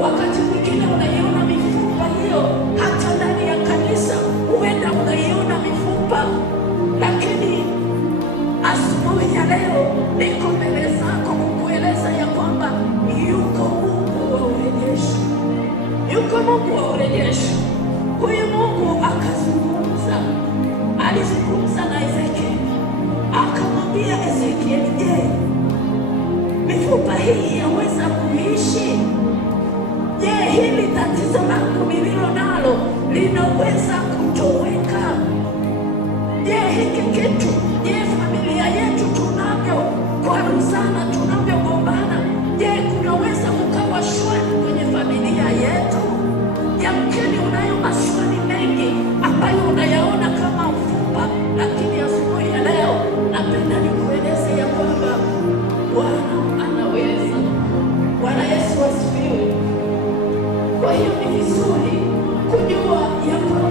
Wakati mwingine unaiona mifupa hiyo hata ndani ya kanisa, huenda unaiona mifupa, lakini asubuhi ya leo niko mbele zako kukueleza ya kwamba yuko Mungu wa urejesho, yuko Mungu wa urejesho. Huyu Mungu akazungumza, alizungumza na Ezekieli, akamwambia Ezekieli, je, mifupa hii yaweza kuishi? Je, hili tatizo langu nililo nalo linaweza kutoweka? Je, hiki kitu, je, familia yetu tunavyokwaruzana, tunavyogombana, je, kunaweza kukawa shwari kwenye familia yetu? Yamkini unayo maswali mengi ambayo unayaona kama mfupa, lakini asubuhi ya leo napenda nikueleze ya kwamba Bwana anaweza. Bwana Yesu asifiwe. Kwa hiyo ni vizuri kujua ya kwamba